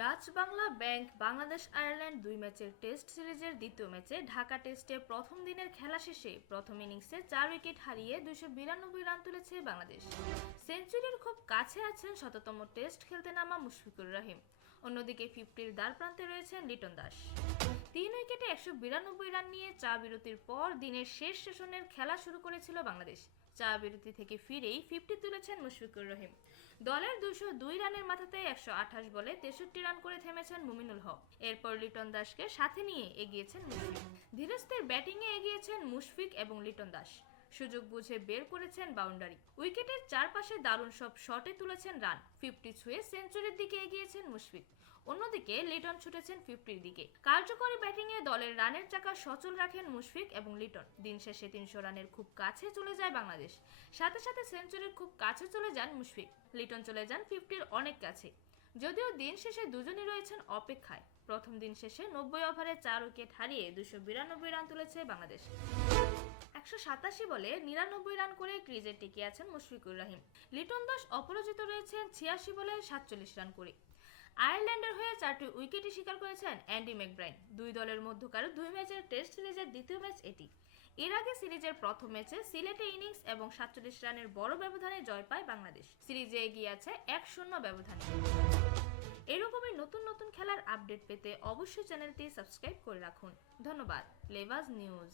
Dutch Bangla bank Bangladesh Ireland ২ ম্যাচের test সিরিজের দ্বিতীয় ম্যাচে ঢাকা টেস্টে প্রথম দিনের খেলা শেষে প্রথম ইনিংসে ৪ উইকেট হারিয়ে ২৯২ রান তুলেছে বাংলাদেশ। সেঞ্চুরির খুব কাছে আছেন শততম টেস্ট খেলতে নামা মুশফিকুর রহিম। অন্যদিকে 50-র দ্বারপ্রান্তে রয়েছেন লিটন দাস। ৩ উইকেটে ১৯২ রান নিয়ে চা বিরতির পর দিনের শেষ সেশনের খেলা শুরু করেছিল বাংলাদেশ। চা বিরতি থেকে ফিরেই 50 তুলেছেন মুশফিকুর রহিম। দলের ২০২ রানের মাথাতে ১২৮ বলে ৬৩ রান করে থেমেছেন মুমিনুল হক। এরপর লিটন দাসকে সাথে নিয়ে এগিয়েছেন মুশফিক। ধীরস্থির ব্যাটিংয়ে এগিয়েছেন মুশফিক এবং লিটন দাস। সুযোগ বুঝে বের করেছেন বাউন্ডারি। উইকেটের চারপাশে দারুণ সব শটে তুলেছেন রান। 50 ছুঁয়ে সেঞ্চুরির দিকে এগিয়েছেন মুশফিক। অন্যদিকে লিটন ছুটেছেন 50-র দিকে। কার্যকরী ব্যাটিংয়ে দলের রানের চাকা সচল রাখেন মুশফিক এবং লিটন। দিন শেষে ৩০০ রানের খুব কাছে চলে যায় বাংলাদেশ। সাথে সাথে সেঞ্চুরির খুব কাছে চলে যান মুশফিক। লিটন চলে যান 50-র অনেক কাছে। যদিও দিন শেষে দুজনই রয়েছেন অপেক্ষায়। প্রথম দিন শেষে ৯০ ওভারে ৪ উইকেট হারিয়ে ২৯২ রান তুলেছে বাংলাদেশ। ১৮৭ বলে ৯৯ রান করে ক্রিজে টিকে আছেন মুশফিকুর রহিম। লিটন দাস অপরাজিত রয়েছেন ৮৬ বলে ৪৭ রান করে। আয়ারল্যান্ডের হয়ে ৪টি উইকেটই শিকার করেছেন অ্যান্ডি ম্যাকব্রাইন। দুই দলের মধ্যকার ২ ম্যাচের টেস্ট সিরিজের দ্বিতীয় ম্যাচ এটি। এর আগে সিরিজের প্রথম ম্যাচে সিলেটে ইনিংস এবং ৪৭ রানের বড় ব্যবধানে জয় পায় বাংলাদেশ। সিরিজে এগিয়ে আছে ১-০ ব্যবধানে। এরকমই নতুন নতুন খেলার আপডেট পেতে অবশ্যই চ্যানেলটি সাবস্ক্রাইব করে রাখুন। ধন্যবাদ। লেভাজ নিউজ।